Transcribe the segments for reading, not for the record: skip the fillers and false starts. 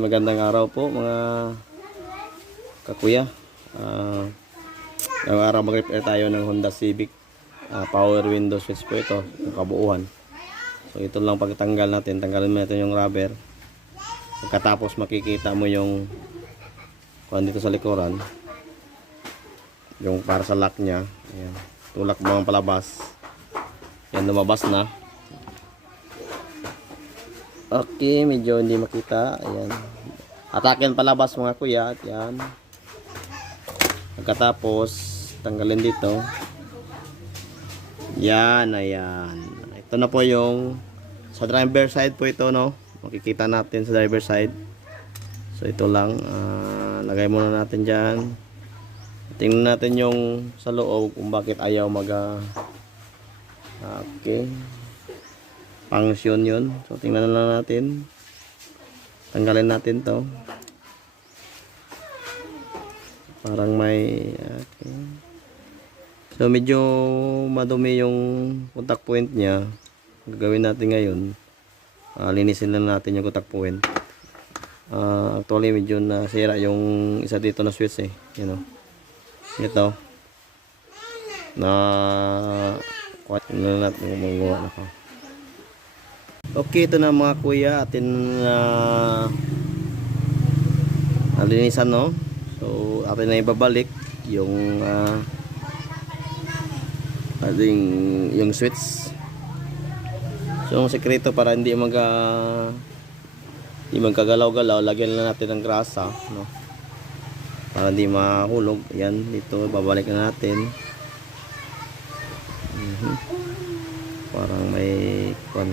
Magandang araw po mga kakuya. Ngayong araw mag-repair tayo ng Honda Civic. Power window switch po ito, yung kabuuan. So ito lang pagtanggal natin, tanggalin natin yung rubber. Pagkatapos makikita mo yung kuan dito sa likuran, yung para sa lock nya. Ayan. Tulak mo ang palabas. Yan, lumabas na. Okay, medyo hindi makita. Ayan. Atakin palabas mga kuya. At yan. Pagkatapos, tanggalin dito. Yan, ayan. Ito na po yung sa driver side po ito, no? Makikita natin sa driver side. So, ito lang. Lagay muna natin dyan. Tingnan natin yung sa loob kung bakit ayaw okay. Function yun. So tingnan na lang natin. Tanggalin natin to. Parang may okay. So medyo madumi yung contact point nya. Gagawin natin ngayon, linisin lang natin yung contact point. Actually medyo nasira yung isa dito na switch eh. You know. Ito na tingnan natin kung magawa na ko. Okay, ito na mga kuya, atin linisan, no? So atin na ibabalik yung yung switch. So ang sekreto para hindi magkagalaw-galaw, lagyan lang natin ng grasa, no? Para hindi mahulog. Yan, dito babalik na natin. Parang may kuan.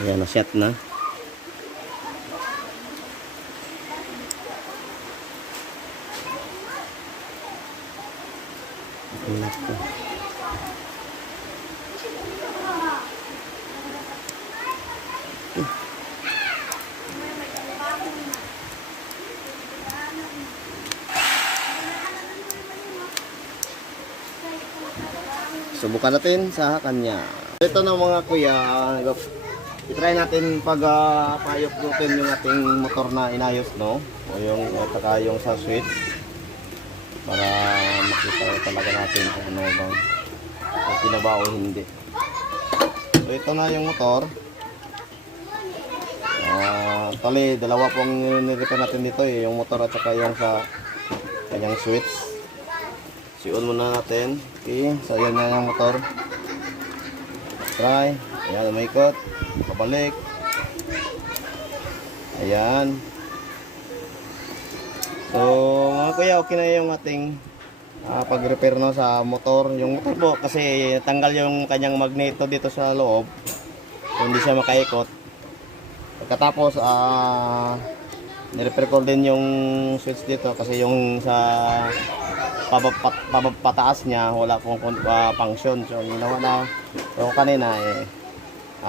Ayan, na-set na. Subukan natin sa kanya. Ito na mga kuya, i-try natin pag payok-yukin yung ating motor na inayos, no? O yung sa switch para makita talaga natin kung ano bang pinaba o hindi. So ito na yung motor. Tali, dalawa pong nirepair natin dito eh, yung motor at saka yung sa kanyang switch. Si-on muna natin. Okay, so yan na yung motor. Try. Ayan, umaikot. Pabalik. Ayan. So, mga kuya, okay na yung ating pag-repair, no, sa motor. Yung motor po, kasi tanggal yung kanyang magneto dito sa loob. So, hindi siya makaikot. Pagkatapos, nirepair ko din yung switch dito kasi yung sa pataas niya wala pong function. So ginawa na so kanina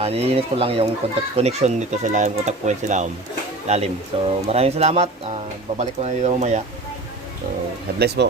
nilinis ko lang yung contact connection dito sila, yung contact point sila lalim. So maraming salamat, babalik ko na dito mamaya. So God bless po.